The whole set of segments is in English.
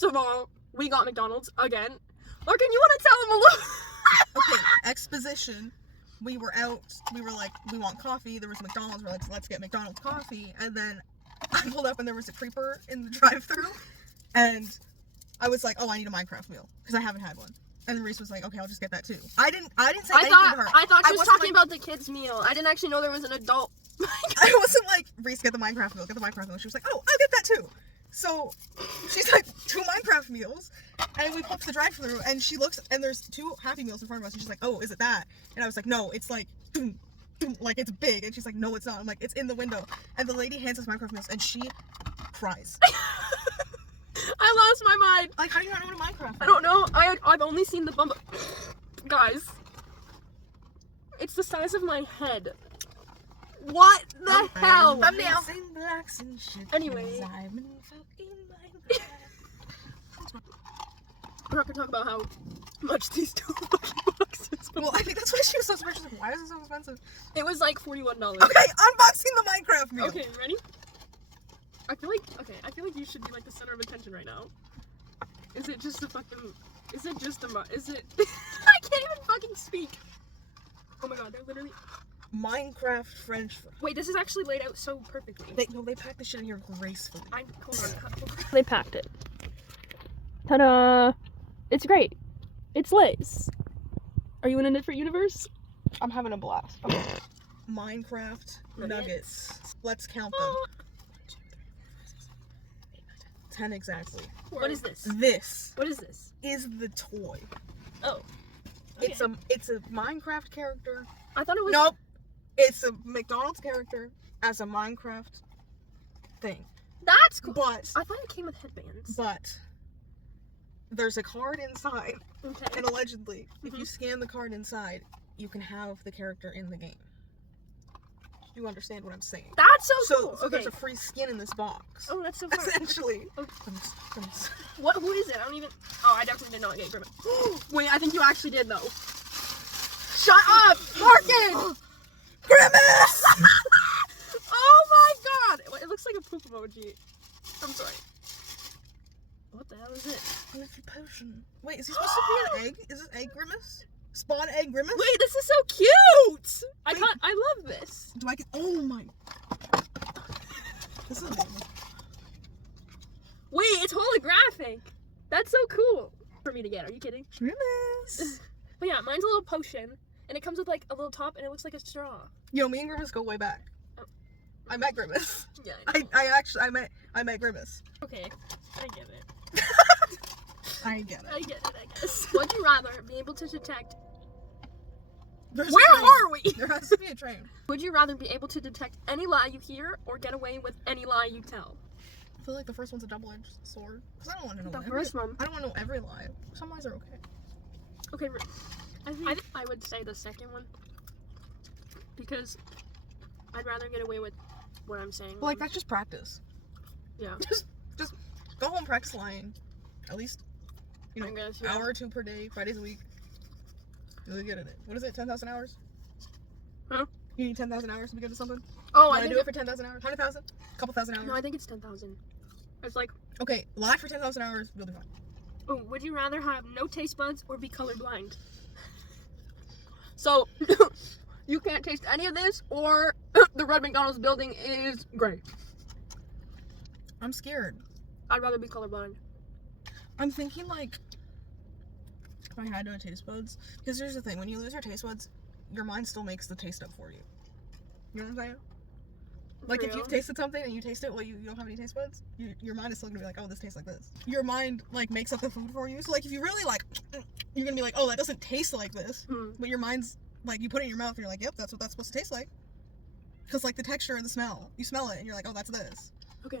First of all, we got McDonald's again. Larken, you want to tell them a little? Okay, exposition. We were out, we were like, we want coffee, there was McDonald's, we're like, let's get McDonald's coffee, and then I pulled up and there was a creeper in the drive-thru, and I was like, oh, I need a Minecraft meal, because I haven't had one. And then Reese was like, okay, I'll just get that too. I didn't say anything to her. I thought she was talking like, about the kids' meal. I didn't actually know there was an adult. I wasn't like, Reese, get the Minecraft meal, get the Minecraft meal. She was like, oh, I'll get that too. So she's like, 2 Minecraft meals, and we pull up to the drive-thru, and she looks, and there's 2 Happy Meals in front of us, and she's like, oh, is it that? And I was like, no, it's like, like it's big, and she's like, no, it's not. I'm like, it's in the window, and the lady hands us Minecraft meals, and she cries. I lost my mind. Like, how do you not know what a Minecraft is? I don't know. I've only seen the bumble. Guys, it's the size of my head. What the hell? Thumbnail. Anyway. We're not gonna talk about how much these 2 fucking boxes were. Well, I think that's why she was so surprised. She's like, why is it so expensive? It was like $41. Okay, unboxing the Minecraft meal. Okay, ready? I feel like you should be like the center of attention right now. Is it just a fucking... Is it just a... Is it... I can't even fucking speak. Oh my god, they're literally... Minecraft French fries. Wait, this is actually laid out so perfectly. They packed this shit in here gracefully. Hold on. They packed it. Ta-da! It's great. It's Lay's. Are you in a different universe? I'm having a blast. Okay. Minecraft nuggets. Let's count them. 10 exactly. What is this? This. What is this? Is the toy. Oh. Okay. It's a Minecraft character. I thought it was... Nope. It's a McDonald's character as a Minecraft thing. That's cool. But I thought it came with headbands. But there's a card inside. Okay. And allegedly, if you scan the card inside, you can have the character in the game. You understand what I'm saying? That's so cool. So okay. there's a free skin in this box. Oh, that's so fun. Essentially. Okay. Who is it? I don't even... Oh, I definitely did not get Grimace. Wait, I think you actually did, though. Shut up! Larken! Grimace! Oh my god! It looks like a poop emoji. I'm sorry. What the hell is it? It's a potion. Wait, is he supposed to be an egg? Is this egg Grimace? Spawn egg Grimace? Wait, this is so cute! I love this. Do I get... Oh my... This is amazing. Wait, it's holographic. That's so cool. For me to get, are you kidding? Grimace! But yeah, mine's a little potion, and it comes with like a little top, and it looks like a straw. Yo, me and Grimace go way back. Oh. I met Grimace. Yeah, I met Grimace. Okay, I get it. I get it. I get it, I guess. Would you rather be able to detect... There's Where are we? There has to be a train. Would you rather be able to detect any lie you hear, or get away with any lie you tell? I feel like the first one's a double-edged sword. Because I don't want to know The first one. I don't want to know every lie. Some lies are okay. Okay, I think I would say the second one. Because I'd rather get away with what I'm saying. But like, that's just practice. Yeah. Just go home, practice lying. At least, you know, I guess, hour or 2 per day, 5 days a week. You'll get at it. What is it, 10,000 hours? Huh? You need 10,000 hours to be good at something? Oh, I do it for 10,000 hours? 100,000? A couple thousand hours? No, I think it's 10,000. It's like... Okay, lie for 10,000 hours, you'll be fine. Oh, would you rather have no taste buds or be colorblind? So, you can't taste any of this, or the red McDonald's building is gray. I'm scared. I'd rather be colorblind. I'm thinking like, if I had no taste buds, because here's the thing, when you lose your taste buds, your mind still makes the taste up for you. You know what I'm saying? Like, if you've tasted something and you taste it, well, you don't have any taste buds, your mind is still gonna be like, oh, this tastes like this. Your mind, like, makes up the food for you. So, like, if you really, like, you're gonna be like, oh, that doesn't taste like this. But your mind's, like, you put it in your mouth and you're like, yep, that's what that's supposed to taste like. Because, like, the texture and the smell, you smell it and you're like, oh, that's this. Okay.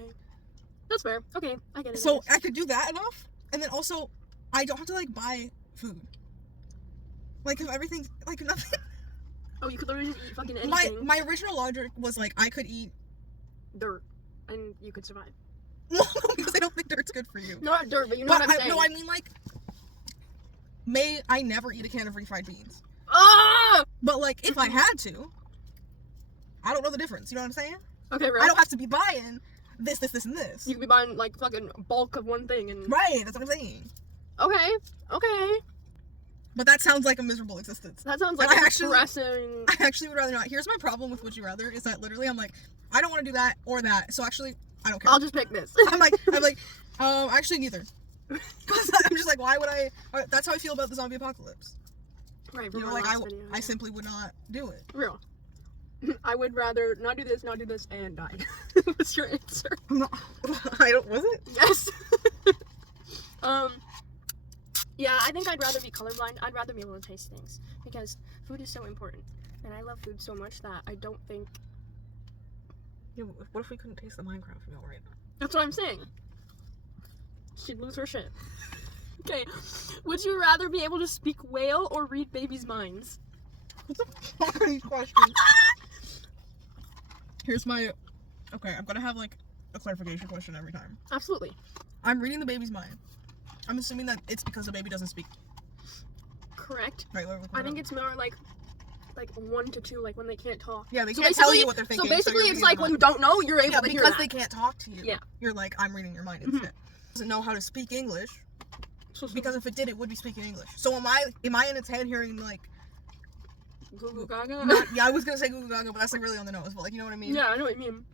That's fair. Okay, I get it. So, I could do that enough, and then also, I don't have to, like, buy food. Like, if everything, like, nothing... Oh, you could literally just eat fucking anything. My original logic was like, I could eat dirt, and you could survive. No, because I don't think dirt's good for you. Not dirt, but you know what I'm saying. No, I mean like, may I never eat a can of refried beans. Ah! But like, if I had to, I don't know the difference. You know what I'm saying? Okay, right. I don't have to be buying this, and this. You could be buying like fucking bulk of one thing and. Right, that's what I'm saying. Okay. But that sounds like a miserable existence. That sounds like I depressing. actually would rather not. Here's my problem with Would You Rather is that literally I'm like, I don't want to do that or that. So actually, I don't care. I'll just pick this. I'm like, actually neither. Because I'm just like, why would I? That's how I feel about the zombie apocalypse. Right. You know, like I simply would not do it. Real. I would rather not do this, and die. What's your answer? No, I don't. Was it? Yes. Yeah, I think I'd rather be colorblind. I'd rather be able to taste things because food is so important, and I love food so much that I don't think. Yeah, what if we couldn't taste the Minecraft meal right now? That's what I'm saying. She'd lose her shit. Okay, would you rather be able to speak whale or read babies' minds? What the fuck are these questions? Here's my. Okay, I'm gonna have like a clarification question every time. Absolutely. I'm reading the baby's mind. I'm assuming that it's because the baby doesn't speak. Correct. Right. I think it's more like 1 to 2, like when they can't talk. Yeah, they can't tell you what they're thinking. So basically, it's like when you don't know, you're able to hear that. because they can't talk to you. Yeah. You're like, I'm reading your mind instead. Doesn't know how to speak English. Because if it did, it would be speaking English. So am I in its head hearing like Google Gaga? yeah, I was gonna say Google Gaga, but that's like really on the nose. But like, you know what I mean? Yeah, I know what you mean.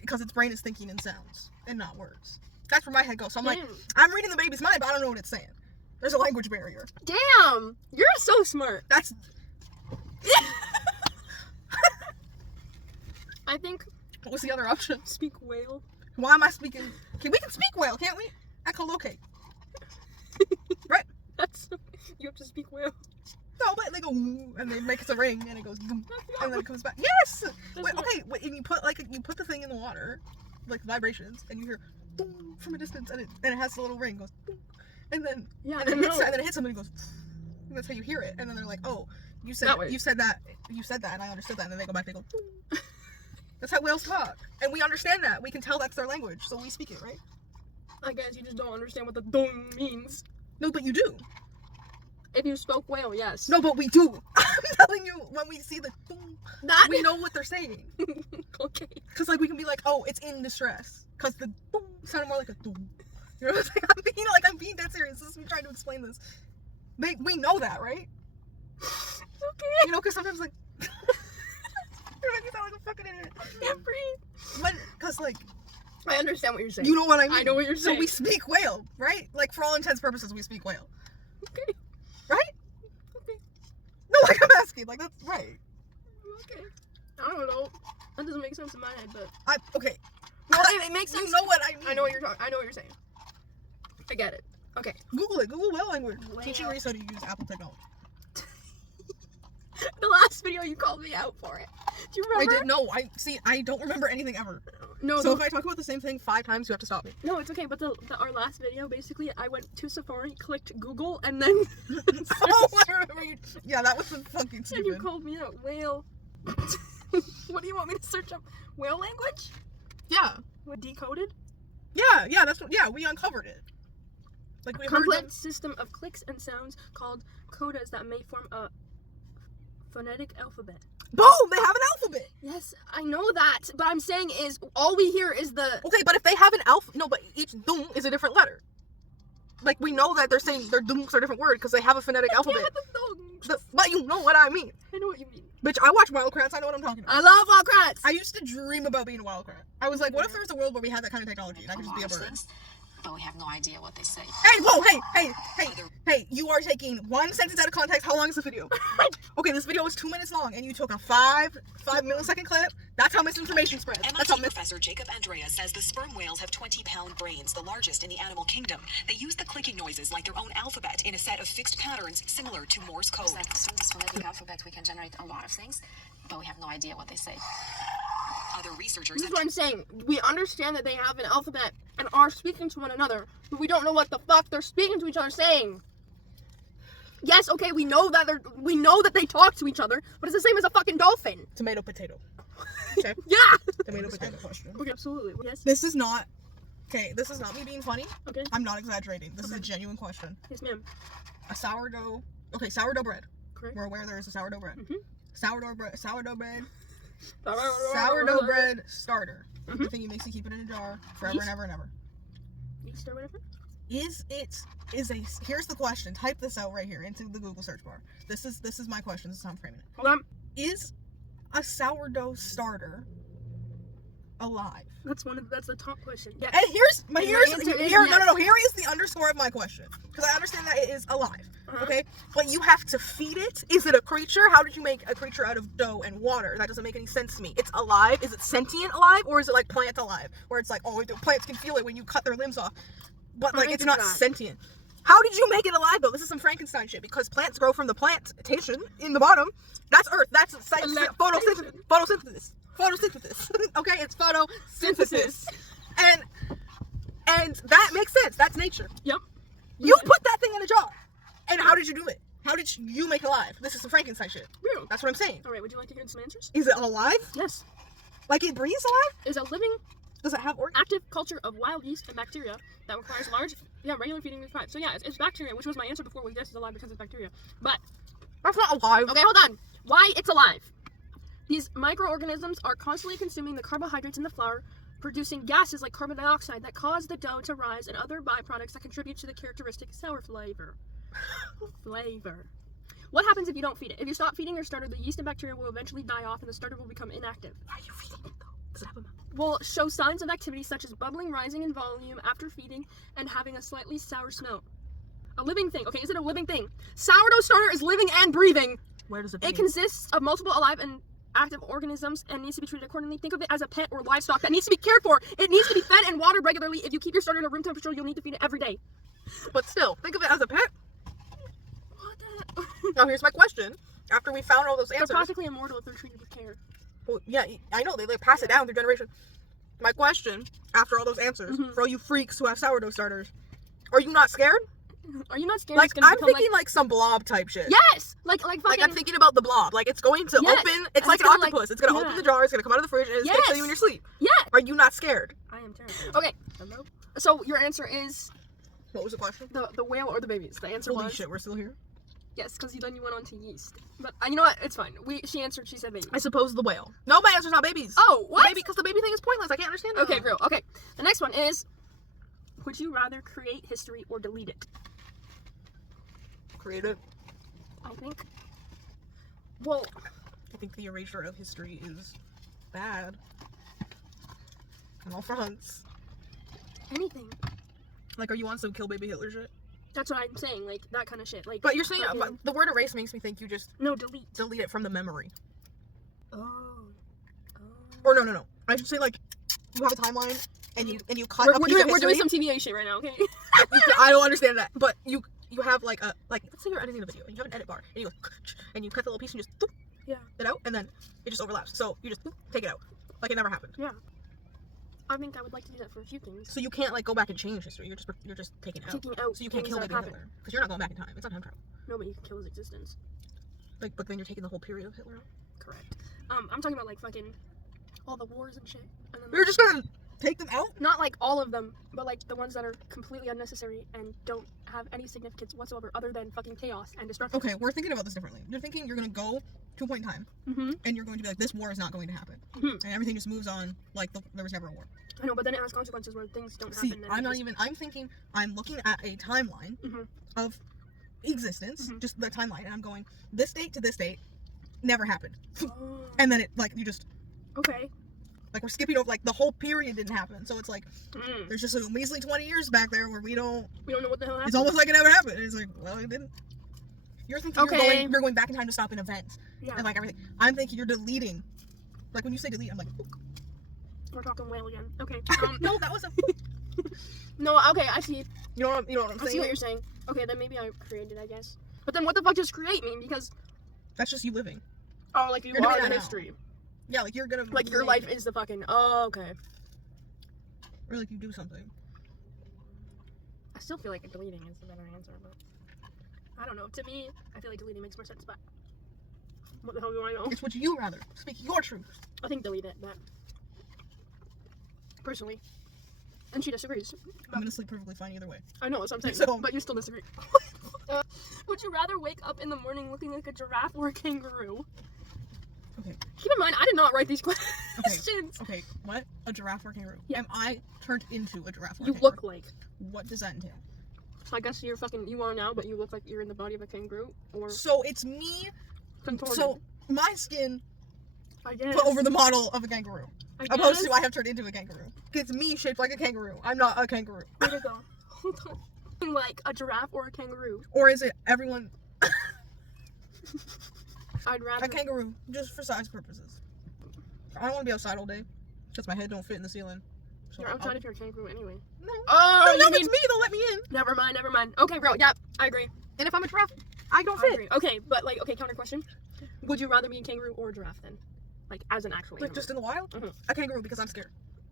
Because its brain is thinking in sounds and not words. That's where my head goes. So I'm like, I'm reading the baby's mind, but I don't know what it's saying. There's a language barrier. Damn, you're so smart. That's. I think. What was the other option? Speak whale. Why am I speaking? Okay, we can speak whale, can't we? Echolocate. Right? You have to speak whale. No, but they go and they make us a ring and it goes boom, and then it comes back. Yes. Wait, okay. Wait, and you put the thing in the water, like vibrations, and you hear boom from a distance, and it has a little ring, goes boom, and then it hits somebody, goes. And that's how you hear it, and then they're like, oh, you said that, and I understood that, and then they go back, they go boom. That's how whales talk, and we understand that. We can tell that's their language, so we speak it, right? I guess you just don't understand what the dong means. No, but you do. If you spoke whale, yes. No, but we do. I'm telling you, when we see the boom, we know what they're saying. Okay. Because, like, we can be like, oh, it's in distress. Because the boom sounded more like a doom. You know what I'm saying? I'm being dead serious. This is me trying to explain this. We know that, right? Okay. You know, because sometimes, like, you're like, you sound like a fucking idiot. I can't breathe. But, because, like, I understand what you're saying. you know what I mean? I know what you're saying. So we speak whale, right? Like, for all intents and purposes, we speak whale. Okay. Right? Okay. No, like, I'm asking. Like, that's right. Okay. I don't know. That doesn't make sense in my head, but... Okay. Well, it makes sense. You know what I mean. I know what you're saying. I get it. Okay. Google it. Google whale language. Teaching Reese how to use Apple technology. The last video you called me out for it. Do you remember? I did. No, I don't remember anything ever. No. So if I talk about the same thing 5 times, you have to stop me. No, it's okay. But our last video, basically, I went to Safari, clicked Google, and then. Oh, I remember you. Yeah, that was fucking stupid. And you called me out whale. What do you want me to search up? Whale language? Yeah. What, decoded? Yeah. That's what. Yeah, we uncovered it. Like we complex heard them. System of clicks and sounds called codas that may form a phonetic alphabet. Boom! They have an alphabet. Yes, I know that, but I'm saying is all we hear is the. Okay, but if they have an no, but each dung is a different letter. Like we know that they're saying their dungs are a different word because they have a phonetic alphabet. But you know what I mean. I know what you mean. Bitch, I watch Wildcrats. I know what I'm talking about. I love Wildcrats. I used to dream about being a Wildcrat. I was like, what if there was a world where we had that kind of technology and I could just be a bird? But we have no idea what they say. Hey, whoa, hey, you are taking one sentence out of context. How long is the video? Okay, this video is 2 minutes long, and you took a 5 millisecond clip. That's how misinformation spreads. That's how Professor Jacob Andrea says the sperm whales have 20-pound brains, the largest in the animal kingdom. They use the clicking noises like their own alphabet in a set of fixed patterns similar to Morse code. Like through this phonetic alphabet, we can generate a lot of things, but we have no idea what they say. Other researchers. This is what I'm saying. We understand that they have an alphabet and are speaking to one another, but we don't know what the fuck they're speaking to each other saying. Yes, okay, we know that they talk to each other, but it's the same as a fucking dolphin. Tomato potato. Okay. Yeah. Tomato potato question. Okay, absolutely. Yes. This is not me being funny. Okay. I'm not exaggerating. This is a genuine question. Yes, ma'am. Sourdough bread. Correct. We're aware there is a sourdough bread. Mm-hmm. Sourdough bread starter. The thing makes you keep it in a jar forever and ever and ever. Yeast or whatever. Here's the question. Type this out right here into the Google search bar. This is my question. This is how I'm framing it. Hold on. Is a sourdough starter alive? That's the top question. Yes. And here is the underscore of my question, because I understand that it is alive. Okay, but you have to feed it. Is it a creature? How did you make a creature out of dough and water? That doesn't make any sense to me. It's alive. Is it sentient alive, or is it like plant alive, where it's like, oh, the plants can feel it when you cut their limbs off, but like it's not sentient? How did you make it alive though? This is some Frankenstein shit, because plants grow from the plantation in the bottom. That's Earth. That's photosynthesis. Photosynthesis. Okay, it's photosynthesis. And that makes sense. That's nature. Yep. You put that thing in a jar. And how did you do it? How did you make it alive? This is some Frankenstein shit. Real. That's what I'm saying. Alright, would you like to hear some answers? Is it alive? Yes. Like it breathes alive? Is a living, Does it have organs? active culture of wild yeast and bacteria that requires regular feeding to thrive. So yeah, it's bacteria, which was my answer before. Yes, it's alive because it's bacteria. But That's not alive. okay, hold on. Why it's alive? These microorganisms are constantly consuming the carbohydrates in the flour, producing gases like carbon dioxide that cause the dough to rise and other byproducts that contribute to the characteristic sour flavor. What happens if you don't feed it? If you stop feeding your starter, the yeast and bacteria will eventually die off and the starter will become inactive. Why are you feeding it though? Does it have a mouth? Will show signs of activity such as bubbling, rising in volume after feeding, and having a slightly sour smell. A living thing. Okay, is it a living thing? Sourdough starter is living and breathing. Where does it It consists of multiple alive and active organisms and needs to be treated accordingly. Think of it as a pet or livestock that needs to be cared for. It needs to be fed and watered regularly. If you keep your starter at room temperature, you'll need to feed it every day. But still, think of it as a pet. What the Now here's my question. After we found all those They're answers. practically immortal if they're treated with care. Well, yeah, I know. They pass it down through generation. My question, after all those answers, for all you freaks who have sourdough starters, are you not scared? Are you not scared? Like, it's gonna I'm become thinking like some blob type shit. yes! Like fucking... Like, I'm thinking about the blob. Like, it's going to Yes. open. It's And like it's an gonna, octopus. It's going to open the jar. It's going to come out of the fridge. And it's going to kill you in your sleep. Yeah! Are you not scared? I am terrified. Okay. Hello? So, your answer is What was the question? the whale or the babies. The answer Holy was... shit, we're still here? Yes, because then you went on to yeast. But you know what? It's fine. She answered. She said babies. I suppose the whale. No, my answer's not babies. Oh, what? Because the baby thing is pointless. I can't understand that. Okay, real. Okay. The next one is, would you rather create history or delete it? Create it. I think. Well, I think the erasure of history is bad. On all fronts. anything. Like, are you on some kill baby Hitler shit? That's what I'm saying. Like, that kind of shit. Like. But you're saying fucking- the word erase makes me think you just No, delete. delete it from the memory. Oh. Or no. I should say, like, you have a timeline and you cut We're a piece doing of we're doing history. some TVA shit right now, okay? I don't understand that, but you have like let's say you're editing a video and you have an edit bar and you cut the little piece and just Yeah. it out and then it just overlaps. So you just take it out like it never happened. Yeah. I think I would like to do that for a few things. So you can't like go back and change history. You're just taking it out. Taking out So you can't things kill that baby happened. Hitler because you're not going back in time. It's not time travel. No, but you can kill his existence. Like, but then you're taking the whole period of Hitler out. Correct. I'm talking about like fucking all the wars and shit. And then, You're just gonna take them out? not like all of them, but like the ones that are completely unnecessary and don't have any significance whatsoever other than fucking chaos and destruction. Okay, we're thinking about this differently. You're thinking you're gonna go to a point in time Mm-hmm. and you're going to be like, this war is not going to happen, Mhm. and everything just moves on like there was never a war. I know, but then it has consequences where things don't See, happen. and I'm it not just- even. I'm thinking. I'm looking at a timeline Mhm. of existence, Mhm. just the timeline, and I'm going this date to this date, never happened, Oh, and then it like you just okay. like we're skipping over like the whole period didn't happen, so it's like Mm. there's just a measly 20 years back there where we don't. We don't know what the hell happened. It's almost like it never happened. It's like, well, it didn't. You're thinking Okay. you're going back in time to stop an event Yeah, and like everything. I'm thinking you're deleting. Like when you say delete, I'm like, "Ook." we're talking whale again. Okay. no, that was a. No, okay, I see. You know what I'm I see what saying? you're saying. Okay, then maybe I created, I guess. But then what the fuck does create mean? Because, That's just you living. oh, like you You're doing are that the now. history. Yeah, like you're gonna. Like your make- life is the fucking, oh, okay. Or like you do something. I still feel like deleting is the better answer, but I don't know. To me, I feel like deleting makes more sense, but what the hell do I know? It's what you rather. Speak your truth. I think delete it, but personally. And she disagrees. I'm gonna sleep perfectly fine either way. I know, that's what I'm saying, So- but you still disagree. Would you rather wake up in the morning looking like a giraffe or a kangaroo? Okay. Keep in mind, I did not write these questions. questions. Okay, what? A giraffe or a kangaroo? Yeah. Am I turned into a giraffe or a You kangaroo? look like. What does that entail? So I guess you are now, but you look like you're in the body of a kangaroo or So it's me. contorted. So my skin I guess. put over the model of a kangaroo. I Opposed guess. to I have turned into a kangaroo. It's me shaped like a kangaroo. I'm not a kangaroo. Way to go. Hold on. Like a giraffe or a kangaroo. Or is it everyone I'd rather. a kangaroo just for size purposes? I don't want to be outside all day because my head don't fit in the ceiling. So You're outside if you're a kangaroo anyway. No. Oh, No, you no, mean... it's me. They'll let me in. Never mind. Okay, bro. Yeah, I agree. And if I'm a giraffe, I don't I fit. agree. Okay, but like, counter question. Would you rather be a kangaroo or a giraffe then? Like, as an actual Like animal? just in the wild, Mhm. a kangaroo because I'm scared.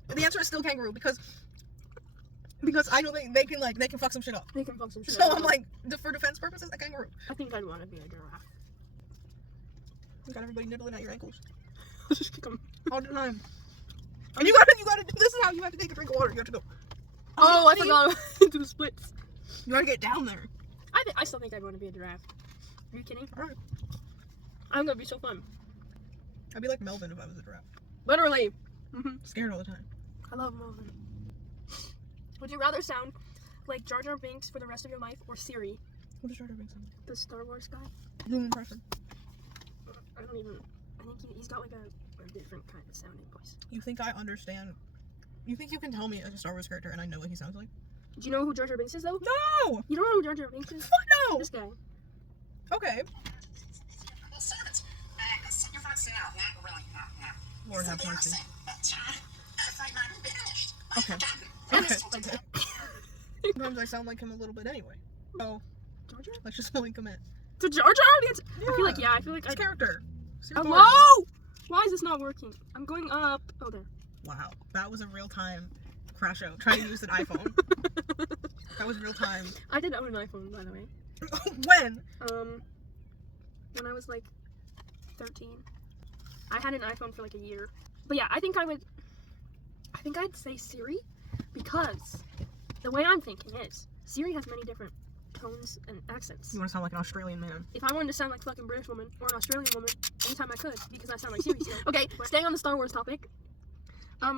The answer is still kangaroo because I know they can fuck some shit up. They can function. So I'm like, for defense purposes, a kangaroo. I think I'd want to be a giraffe. You got everybody nibbling at your ankles Just kick 'em. all the time. And you gotta. This is how you have to take a drink of water. You have to go. Oh, I forgot to do the splits. You gotta get down there. I still think I'd want to be a giraffe. Are you kidding? Alright. I'm gonna be so fun. I'd be like Melvin if I was a giraffe. Literally. Scared all the time. I love Melvin. Would you rather sound like Jar Jar Binks for the rest of your life or Siri, What does Jar Jar Binks sound? the Star Wars guy? Do an impression. I think he's got like a different kind of sounding voice. You think I understand? You think you can tell me as a Star Wars character and I know what he sounds like? Do you know who Jar Jar Binks is though? No! You don't know who Jar Jar Binks is? Fuck no! This guy. Okay. Lord have mercy. Okay. Okay. Sometimes I sound like him a little bit anyway. So Jar Jar? let's just only commit. To Jar Jar? I feel like His character. Seriously. Hello? Why is this not working? I'm going up. Oh, there. Wow, that was a real time crash out. Trying to use an iPhone. That was real time. I did own an iPhone, by the way. When? When I was like 13. I had an iPhone for like a year. But yeah, I think I'd say Siri because the way I'm thinking is Siri has many different tones and accents. You want to sound like an Australian man. If I wanted to sound like a fucking British woman or an Australian woman, anytime I could because I sound like Siri still. Okay, staying on the Star Wars topic.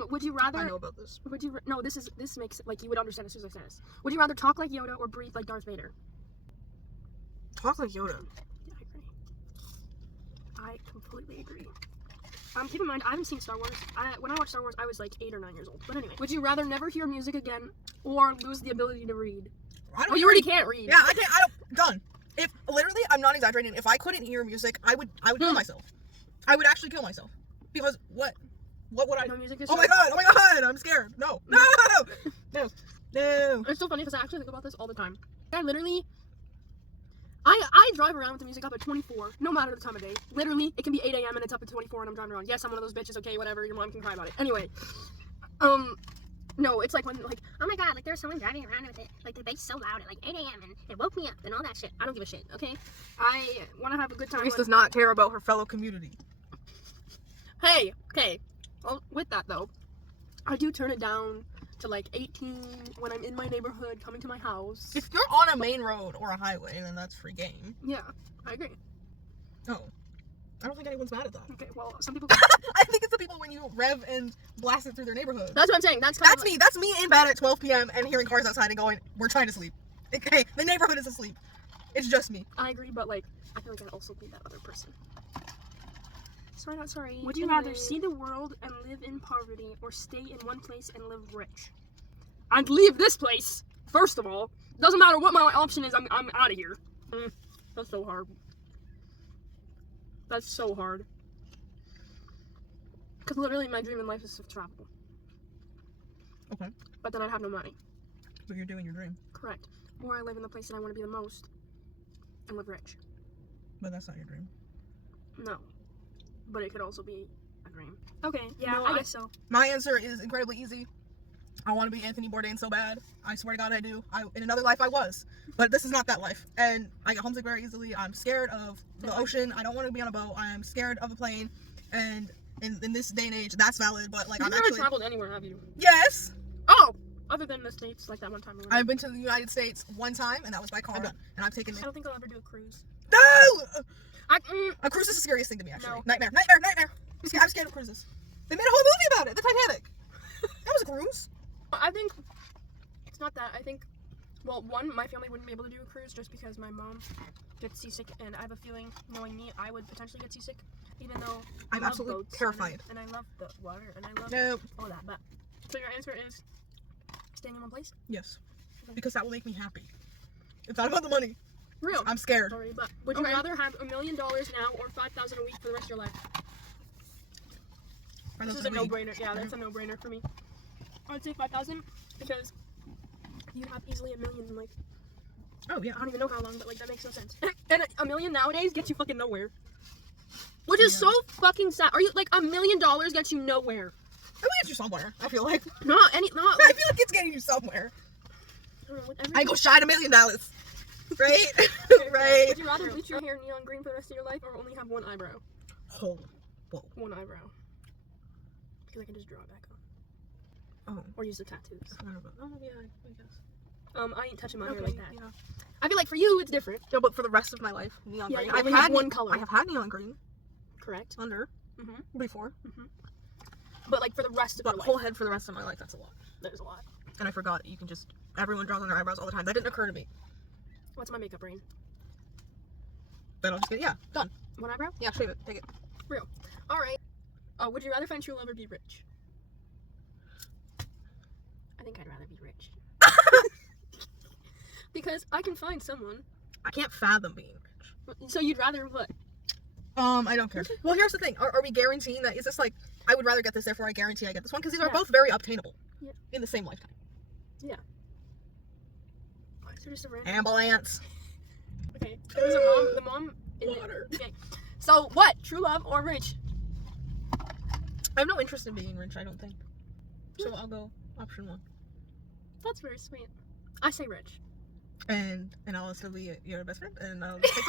Would you rather? I know about this. No, this makes it like you would understand as soon as I say this. Would you rather talk like Yoda or breathe like Darth Vader? Talk like Yoda. Yeah, I agree. I completely agree. Keep in mind, I haven't seen Star Wars. When I watched Star Wars, I was like 8 or 9 years old. But anyway, would you rather never hear music again or lose the ability to read? I don't Oh, you already can't read. Yeah, I can't. I don't. Done. If literally, I'm not exaggerating. If I couldn't hear music, I would kill myself. I would actually kill myself because what would I? No music is. Oh my god! I'm scared. No. No. It's so funny because I actually think about this all the time. I literally. I drive around with the music up at 24, no matter the time of day. Literally, it can be 8 a.m. and it's up at 24 and I'm driving around. Yes, I'm one of those bitches, okay, whatever, your mom can cry about it. Anyway, no, it's like when, like, oh my god, like there's someone driving around with it, like the bass so loud at like 8 a.m. and it woke me up and all that shit. I don't give a shit, okay? I want to have a good time. Grace does not care about her fellow community. Hey, okay, well, with that though, I do turn it down to like 18 when I'm in my neighborhood coming to my house. If you're on a main road or a highway, then that's free game. Yeah, I agree. Oh. I don't think anyone's mad at that. Okay, well, some people... I think it's the people when you rev and blast it through their neighborhood. That's what I'm saying. That's kind of me. That's me in bed at 12 p.m. and hearing cars outside and going, we're trying to sleep. Okay, the neighborhood is asleep. It's just me. I agree, but like, I feel like I'd also be that other person. Sorry, not sorry. Would Would you rather see the world and live in poverty or stay in one place and live rich? I'd leave this place, first of all. Doesn't matter what my option is, I'm out of here. That's so hard. That's so hard. Because literally my dream in life is to travel. Okay. But then I'd have no money. But you're doing your dream. Correct. Or I live in the place that I want to be the most and live rich. But that's not your dream. No. But it could also be a dream. Okay, yeah, No, I guess so. My answer is incredibly easy. I want to be Anthony Bourdain so bad. I swear to God I do. In another life I was. But this is not that life. And I get homesick very easily. I'm scared of the ocean. I don't want to be on a boat. I am scared of a plane. And in this day and age, that's valid. But like, You've I'm never actually... traveled anywhere, have you? Yes! Oh! Other than the States, like that one time. I've been to the United States one time, and that was by car. And I've taken... I don't think I'll ever do a cruise. No! I, A cruise is the scariest thing to me, actually. No. Nightmare. I'm scared of cruises. They made a whole movie about it. The Titanic. That was a cruise. I think it's not that. I think, well, one, my family wouldn't be able to do a cruise just because my mom gets seasick, and I have a feeling, knowing me, I would potentially get seasick, even though I'm love absolutely boats terrified. and I love the water and I love No. all that. But so your answer is staying in one place? Yes. Because that will make me happy. It's not about the money. Real. I'm scared. Sorry, but would you Okay. rather have $1 million now or $5,000 a week for the rest of your life? This is a no-brainer. Yeah, that's a no-brainer for me. I'd say 5,000 because you have easily $1 million in like Oh, yeah. I don't even know how long, but like that makes no sense. And $1 million nowadays gets you fucking nowhere, which is so fucking sad. Are you like $1 million gets you nowhere? It will get you somewhere, I feel like. Not I feel like it's getting you somewhere. I don't know, I go shy $1 million. Right? Right. Would you rather bleach your hair neon green for the rest of your life or only have one eyebrow? Oh. Whoa. One eyebrow. Because I can just draw it back on. Oh. Or use the tattoos. Oh, yeah, I guess. I ain't touching my hair like that. Yeah. I feel like for you it's different. No, but for the rest of my life, neon Yeah, green. you I've only have had one color. I have had neon green Correct. under before. But like for the rest of But your life, whole head for the rest of my life, that's a lot. that is a lot. And I forgot you can just everyone draws on their eyebrows all the time. That didn't occur to me. What's my makeup brain? Then I'll just get done. One eyebrow? Yeah, shave it. Take it. Real. Alright. Would you rather find true love or be rich? I think I'd rather be rich. Because I can find someone. I can't fathom being rich. So you'd rather what? I don't care. Well, here's the thing. Are we guaranteeing that? Is this like, I would rather get this, therefore I guarantee I get this one? Because these are Yeah. both very obtainable. Yeah. In the same lifetime. Why is there just a random? Ambulance. Okay. There was a mom. The mom. Water. Okay. So what? True love or rich? I have no interest in being rich, I don't think. So I'll go option 1. That's very sweet. I say rich. And I'll still be your best friend, and I'll take it.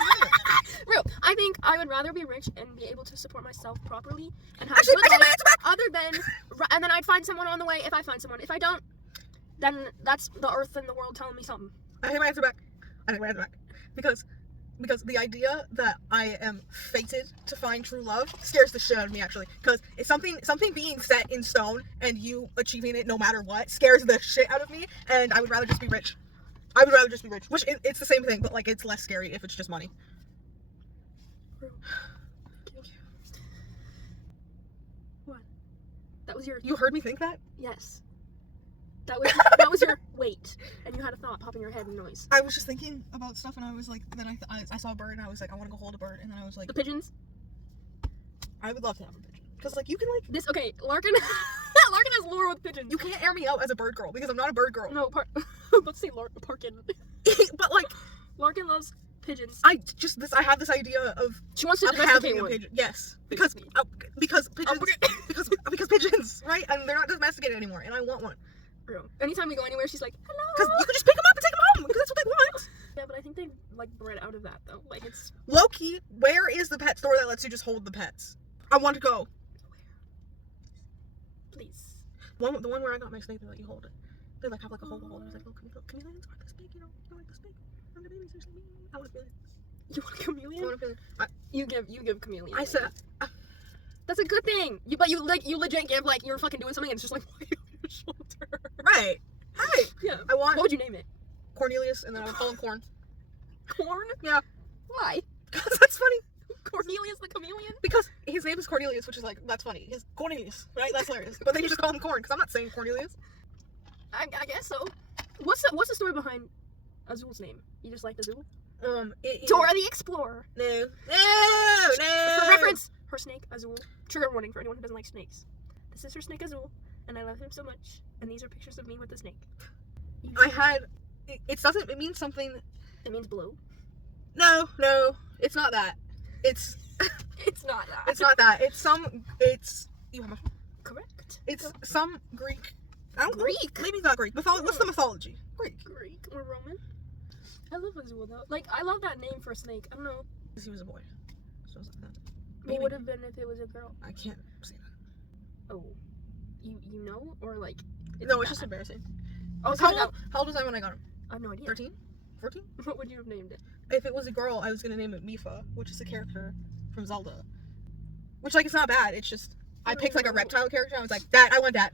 Real. I think I would rather be rich and be able to support myself properly and have Actually, good I take my life answer back! other than, and then I'd find someone on the way if I find someone. If I don't, then that's the earth and the world telling me something. I take my answer back. I take my answer back. Because the idea that I am fated to find true love scares the shit out of me, actually. Because it's something being set in stone and you achieving it no matter what scares the shit out of me, and I would rather just be rich. I would rather just be rich. Which, it's the same thing, but like, it's less scary if it's just money. What? That was your You heard me think that? yes. That was your wait, and you had a thought pop in your head and noise. I was just thinking about stuff, and I was like, then I saw a bird, and I was like, I want to go hold a bird, and then I was like, The pigeons. I would love to have a pigeon. Because, like, you can, like, This okay. Larken. Larken has lure with pigeons. you can't air me out as a bird girl, because I'm not a bird girl. No, let's say Parkin. But, like, Larken loves pigeons. I have this idea of She wants to having domesticate a one. pigeon. Yes, because pigeons, because pigeons, right? And they're not domesticated anymore, and I want one. Real. Anytime we go anywhere, she's like, Because hello. you can just pick them up and take them home, because that's what they want. Yeah, but I think they like bred out of that though. Like it's Loki, where is the pet store that lets you just hold the pets? I want to go. please. The one where I got my snake, they let you hold it. They like have like a whole wall. There's like, oh, chameleons aren't this big, you know? They're like this big. And the babies are so big. I want a chameleon. You want a chameleon? I want a chameleon. You give chameleon. I said, that's a good thing. You legit give like you're fucking doing something and it's just like on your shoulder. right. Yeah. I want What would you name it? Cornelius, and then I would call him Corn. Corn? Yeah. Why? Because that's funny. Cornelius the chameleon? Because his name is Cornelius, which is like, that's funny. His Cornelius, right? That's hilarious. But then you just call him Corn, because I'm not saying Cornelius. I guess so. What's the story behind Azul's name? You just liked Azul? Dora the Explorer. No. For reference, her snake Azul. Trigger warning for anyone who doesn't like snakes. This is her snake Azul, and I love him so much. And these are pictures of me with the snake. It means something. It means blue. No, it's not that. It's It's not that. it's not that. You have my phone? Correct. It's some Greek. I don't know. Greek? Maybe not Greek. What's the mythology? Greek. Greek or Roman. I love Azul though. Like I love that name for a snake. I don't know. Because he was a boy. So I was like that. What would have been if it was a girl? I can't say that. Oh, you know or like? No, it's just embarrassing. Oh, How old was I when I got him? I have no idea. 13? 14? What would you have named it? If it was a girl, I was gonna name it Mifa, which is a character from Zelda. Which, like, it's not bad. It's just I picked like a reptile character. I was like, that, I want that.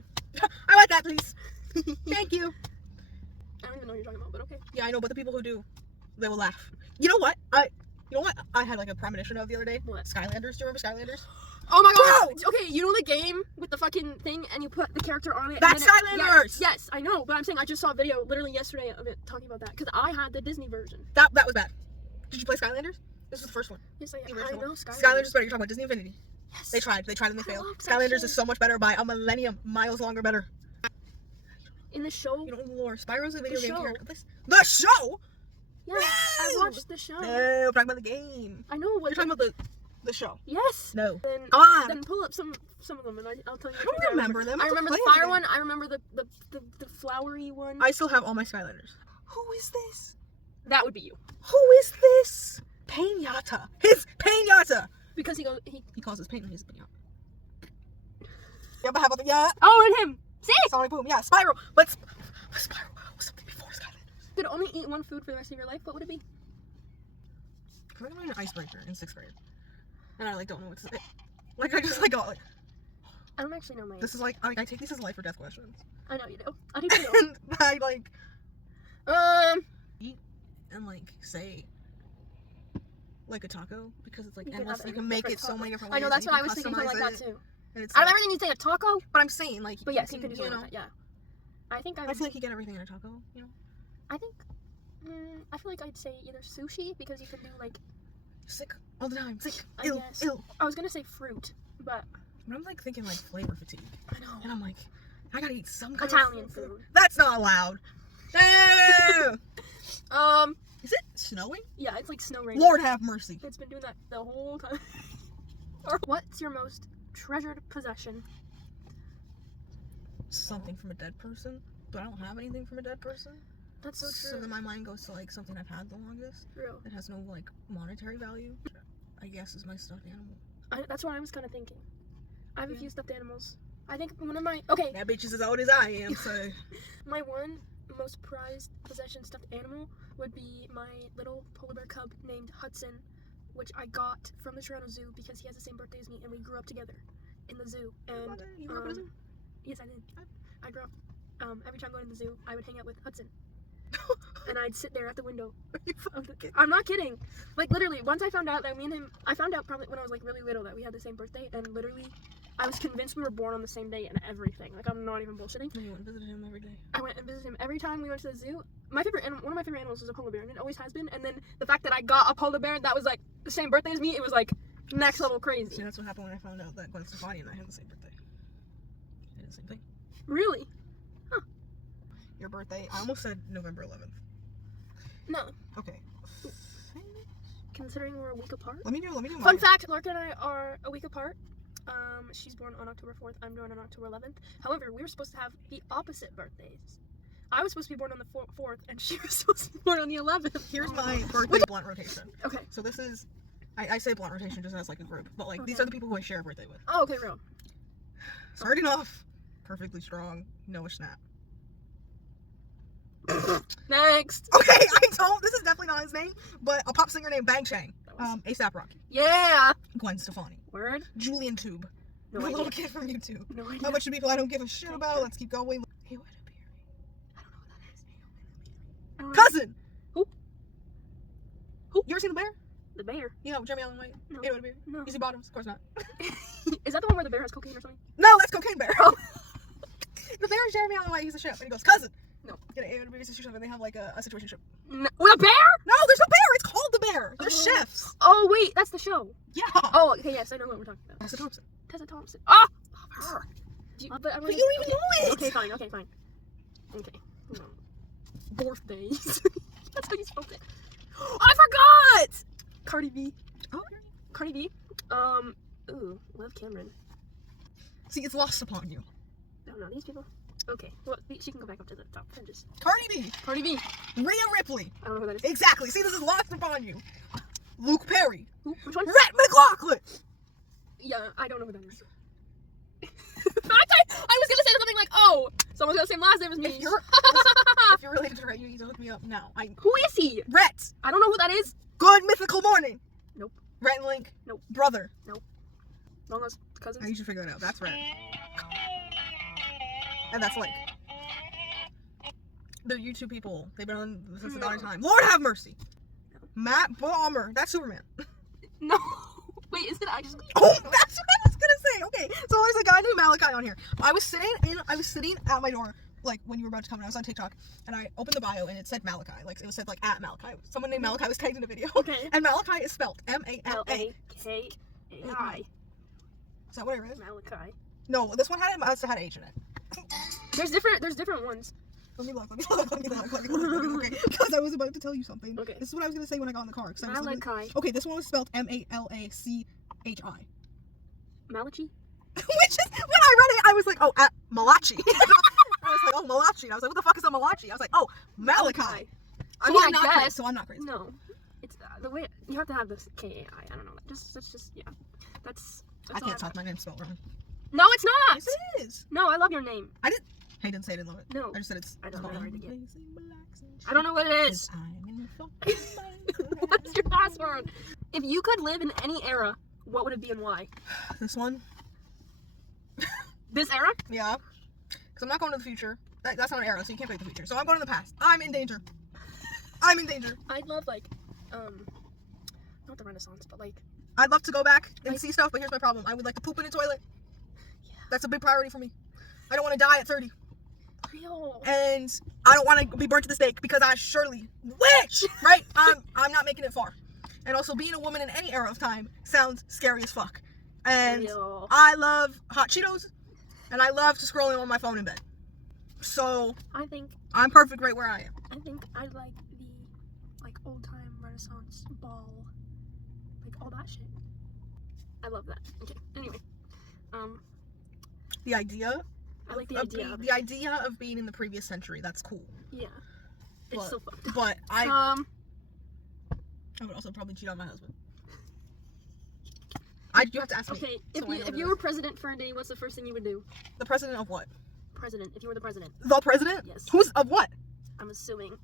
I want that, please. Thank you. I don't even know what you're talking about, but okay. Yeah, I know, but the people who do, they will laugh. You know what? I had like a premonition of the other day. What? Skylanders. Do you remember Skylanders? Oh my god! Okay, you know the game with the fucking thing and you put the character on it? That's Skylanders! Yes, I know, but I'm saying I just saw a video literally yesterday of it talking about that because I had the Disney version. That was bad. Did you play Skylanders? This was the first one. Yes, I The original know one. Skylanders. Skylanders is better. You're talking about Disney Infinity. Yes. They tried and they failed. love that Skylanders shit. is so much better by a millennium, miles longer better. In the show? You don't know the lore. Spyro's a video game show. character. The show? Yes, I No! watched the show. No, I'm talking about the game. I know what You're talking about the show. Yes. No. Then, Come on. Then pull up some of them and I'll tell you. I which don't ones remember them. I I remember the played fire them. one. I remember the flowery one. I still have all my Skylanders. Who is this? That would be you. Who is this? Pinata. His Pinata. Because he calls his paint his Pinata. Yeah, but how about the Oh, and him. See? Sonic Boom. Yeah, Spyro. But Spyro was something before Skylanders. Could only eat one food for the rest of your life. What would it be? I feel like I'm an icebreaker in 6th grade, and I like don't know what to say. Like I just like got like. I don't actually know my. This is like I take these as life or death questions. I know you do. I do too. And I like eat and like say like a taco because it's like You can endless. have You it can in make different it so tacos. many different ways. I know that's and what you I was can thinking something like that customize it, too. and it's Out of like- everything you say a taco, But I'm saying like. but yes, you can do something know. like that. Yeah. I think I I would. feel like you get everything in a taco. You know. I think. I feel like I'd say either sushi because you can do like. Sick all the time. Sick. I Ill. guess. Ill. I was gonna say fruit, but But I'm like thinking like flavor fatigue, I know. and I'm like, I gotta eat some kind Italian of food. That's not allowed. No! Is it snowing? Yeah, it's like snow rain. Lord have mercy. It's been doing that the whole time. What's your most treasured possession? Something from a dead person, but I don't have anything from a dead person. That's so So true. then my mind goes to like something I've had the longest. True. That has no like monetary value. I guess is my stuffed animal. That's what I was kind of thinking. I have a Yeah. few stuffed animals. I think one of my That bitch is as old as I am, so. my one most prized possession stuffed animal would be my little polar bear cub named Hudson, which I got from the Toronto Zoo because he has the same birthday as me and we grew up together in the zoo. And You grew up in a zoo? yes, I did. I grew up. Every time going to the zoo, I would hang out with Hudson. And I'd sit there at the window. I'm not kidding. Like literally, once I found out that me and him, I found out probably when I was like really little that we had the same birthday, and literally, I was convinced we were born on the same day and everything. Like I'm not even bullshitting. You went and visited him every day. I went and visited him every time we went to the zoo. My favorite animal, one of my favorite animals was a polar bear, and it always has been. And then the fact that I got a polar bear that was like the same birthday as me, it was like next level See, crazy. that's what happened when I found out that Gwen Stefani and I had the same birthday. I did the same thing. Really? Your birthday? I almost said November 11th. No. Okay. Considering we're a week apart. Let me do Fun mine. fact: Larken and I are a week apart. She's born on October 4th. I'm born on October 11th. However, we were supposed to have the opposite birthdays. I was supposed to be born on the 4th, and she was supposed to be born on the 11th. Here's my birthday blunt rotation. Okay. So this is, I say blunt rotation just as like a group, but like these Okay. are the people who I share a birthday with. Oh, okay, real. Starting off, perfectly strong, Noah Schnapp. Next. Okay, I don't. This is definitely not his name, but a pop singer named Bang Chang. ASAP Rocky. Yeah. Gwen Stefani. Word. Julian Tube. No the idea. little kid from YouTube. No How idea. much of people I don't give a shit about? Let's keep going. Hey, what a beer. I don't know what that is. I don't know. Cousin. Who? You ever seen the bear? The bear. You know, Jeremy Allen White. No. You know what a bear? No. Easy Bottoms, of course not. Is that the one where the bear has cocaine or something? No, that's Cocaine Bear. Oh. The bear is Jeremy Allen White. He's a ship, and he goes, cousin. No. Get an A situation, and they have like a situation ship. No. The bear? No, there's no bear. It's called the bear. They're Oh. chefs. Oh wait, that's the show. Yeah. Oh, okay, yes, I know what we're talking about. Tessa Thompson. Tessa Thompson. Ah! Her. But But you don't even know it. Okay, fine. Okay. No. Birthdays. That's how you spelled it. I forgot! Cardi B. Oh. Cardi B. Ooh, love Cameron. See, it's lost upon you. No, these people. Okay, well, she can go back up to the top. And just Cardi B. Cardi B. Rhea Ripley. I don't know who that is. Exactly. See, this is lost upon you. Luke Perry. Who? Which one? Rhett McLaughlin. Yeah, I don't know who that is. In fact, I was gonna say something like, oh, someone's got the same last name as me. If you're related to Rhett, you need to hook me up now. Who is he? Rhett. I don't know who that is. Good Mythical Morning. Nope. Rhett and Link. Nope. Brother. Nope. Long lost cousins. You should figure that out. That's red. And that's like the YouTube people. They've been on since the dawn of time. Lord have mercy. Matt Bomber. That's Superman. No. Wait, is it actually? Oh, that's what I was gonna say. Okay, so there's a guy named Malachi on here. I was sitting at my door, like when you were about to come, and I was on TikTok, and I opened the bio, and it said Malachi, like it was said like at Malachi. Someone named Malachi was tagged in a video. Okay. And Malachi is spelled M-A-L-A. L-A-K-A-I. Is that what I read? Malachi. No, this one had an H in it. There's different ones. Let me look. Okay, because I was about to tell you something. Okay. This is what I was gonna say when I got in the car. Malachi. Okay, this one was spelled M-A-L-A-C-H-I. Malachi? Which is, when I read it, I was like, oh, at Malachi. I was like, oh, Malachi. I was like, what the fuck is a Malachi? I was like, oh, Malachi. I mean, I I'm not guess- crazy, so I'm not crazy. No. It's the way you have to have this K-A-I. I don't know. That's just yeah. That's I all can't talk. My name's spelled wrong. No, it's not. Yes, it is. No, I love your name. Hey, didn't say I didn't love it. No. I just said it's. I don't know spelled where to wrong. get. I don't know what it is. What's your password? If you could live in any era, what would it be and why? This one? This era? Yeah. Because I'm not going to the future. That's not an era, so you can't pick the future. So I'm going to the past. I'm in danger. I'm in danger. I'd love like, not the Renaissance, but like. I'd love to go back and see stuff, but here's my problem. I would like to poop in a toilet. Yeah. That's a big priority for me. I don't want to die at 30. Real. And I don't want to be burnt to the stake because I surely witch, right? I'm not making it far. And also being a woman in any era of time sounds scary as fuck. And Real. I love hot Cheetos, and I love to scroll on my phone in bed. So I think I'm perfect right where I am. I'd like the like old time Renaissance ball, like all that shit. I love that. Okay. Anyway, The idea. I like the idea of it. The idea of being in the previous century. That's cool. Yeah. It's But- so fucked up. But I would also probably cheat on my husband. You have to ask me. Okay, so I know if what you it were is. president for a day, what's the first thing you would do? The president of what? President, if you were the president. The president? Yes. Who's of what? I'm assuming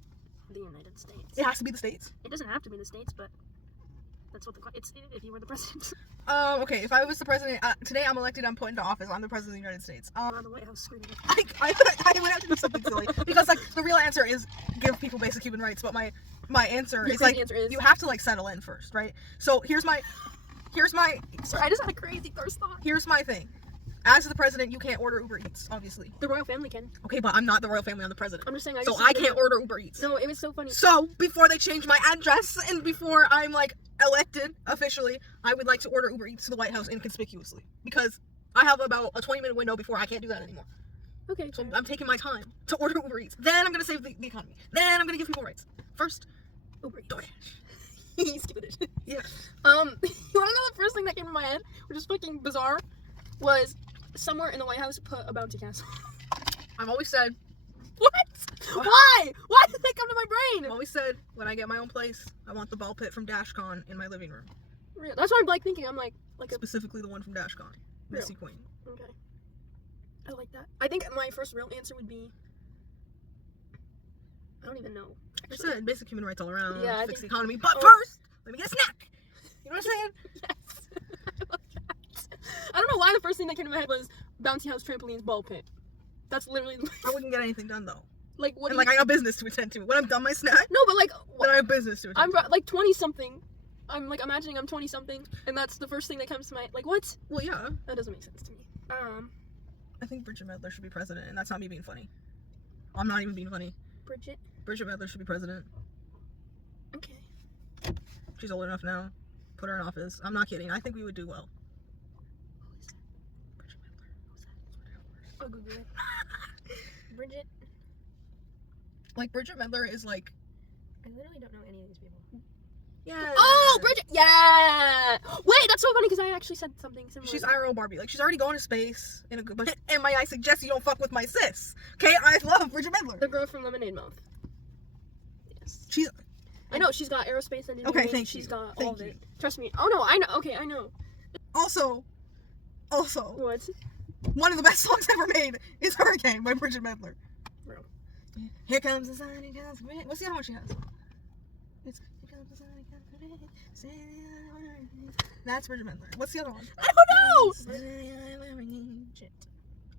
the United States. It has to be the states. It doesn't have to be the States, but that's what it's if you were the president. Okay, if I was the president, today I'm elected, I'm put into office, I'm the president of the United States. On the White House screen. I would have to do something silly. Because, like, the real answer is give people basic human rights, but my answer Your is, like, crazy answer is- you have to, like, settle in first, right? So, here's my Sorry, I just had a crazy first thought. here's my thing. As the president, you can't order Uber Eats, obviously. The royal family can. Okay, but I'm not the royal family, I'm the president. I'm just saying. So I can't order Uber Eats. No, it was so funny. So, before they change my address and before I'm, like, elected officially, I would like to order Uber Eats to the White House inconspicuously. Because I have about a 20-minute window before I can't do that anymore. Okay. So I'm taking my time to order Uber Eats. Then I'm going to save the economy. Then I'm going to give people rights. First, Uber DoorDash. Eats. Skip it. Yeah. You wanna know the first thing that came to my head, which is fucking bizarre, was somewhere in the White House put a bounty castle. I've always said, What? Why? Why did that come to my I've brain? always said, when I get my own place, I want the ball pit from DashCon in my living room. That's what I'm like thinking. I'm like a Specifically the one from DashCon. Missy Queen. okay. I like that. I think my first real answer would be. I don't even know. I said basic human rights all around, Yeah, I fix the think- economy, but Oh. first, let me get a snack. You know what I'm saying? Yes. I love that. I don't know why the first thing that came to my head was bounty house trampolines ball pit. That's literally I wouldn't get anything done though. like what? And do like you- I got business to attend to. When I'm done my snack, no, but like then I have business to attend I'm to. like 20 something. I'm like imagining I'm 20 something, and that's the first thing that comes to my like what? Well, yeah. That doesn't make sense to me. I think Bridget Medler should be president, and that's not me being funny. I'm not even being funny. Bridget. Bridget Medler should be president. Okay. She's old enough now. Put her in office. I'm not kidding. I think we would do well. Bridget Medler. I'll Google it. Bridget. Like Bridget Medler is like. I literally don't know any of these people. Yeah. Oh, Bridget! Yeah! Wait, that's so funny because I actually said something similar. She's IRL Barbie. Like she's already going to space in a good. But and I suggest you don't fuck with my sis. Okay, I love Bridget Medler. The girl from Lemonade Mouth. Yes. She's. I know, she's got aerospace engineering. Okay, thank She's you. got all Thank of you. it. Trust me. Oh no, I know. Okay, I know. Also, What? one of the best songs ever made is Hurricane by Bridget Medler. Bro. Here comes the sun, here comes the rain. What's the other one she has? It's here comes the sun, here comes the rain. That's Bridget Mendler. What's the other one? I don't know! Shit.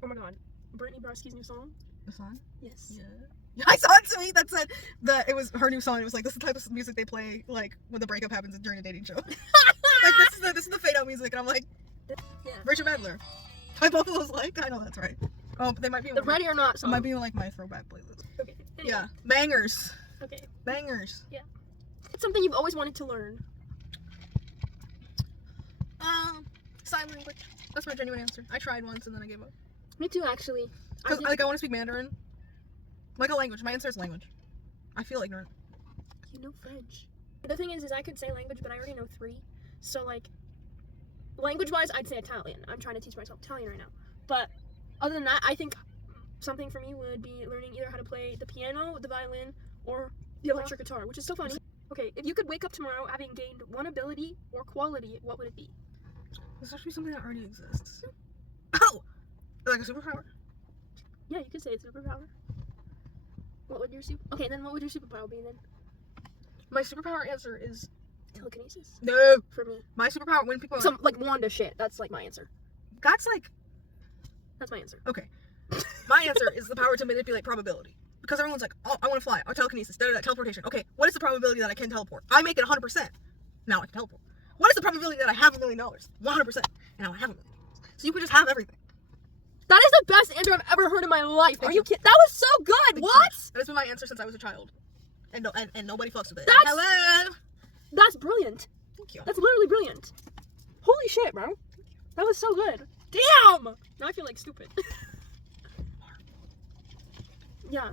Oh my god. Brittany Broski's new song? The song? Yes. Yeah. I saw a tweet that said that it was her new song. It was like, this is the type of music they play like when the breakup happens during a dating show. Like this is the fade out music, and I'm like, Yeah. Bridget Mendler. I both of those liked. I know that's right. Oh, but they might be. The Ready or Not It song. might be like my throwback playlist. Okay. Anyway. Yeah, bangers. Okay. Bangers. It's something you've always wanted to learn. Sign language. That's my genuine answer. I tried once and then I gave up. Me too, actually. Cause like I want to speak Mandarin. Like a language. My answer is language. I feel ignorant. You know French. The thing is I could say language, but I already know 3. So like, language-wise, I'd say Italian. I'm trying to teach myself Italian right now. But other than that, I think something for me would be learning either how to play the piano, the violin, or the electric guitar, which is so funny. Okay, if you could wake up tomorrow having gained one ability or quality, what would it be? This actually something that already exists. Oh! Like a superpower? Yeah, you could say it's a superpower. What would your Okay, then what would your superpower be then? My superpower answer is Telekinesis. no. For me. My superpower when people are Some like Wanda shit. That's like my answer. that's like That's my answer. okay. My answer is the power to manipulate probability. Because everyone's like, oh, I want to fly. Oh, telekinesis. Teleportation. Okay, what is the probability that I can teleport? I make it 100%. Now I can teleport. What is the probability that I have $1 million? 100%. And now I have $1 million. So you can just have everything. That is the best answer I've ever heard in my life. Thank Are you. you kidding? That was so good. Thank What? you. That has been my answer since I was a child. And nobody fucks with it. That's- Hello. That's brilliant. Thank you. That's literally brilliant. Holy shit, bro. That was so good. Damn! Now I feel like stupid. Yeah.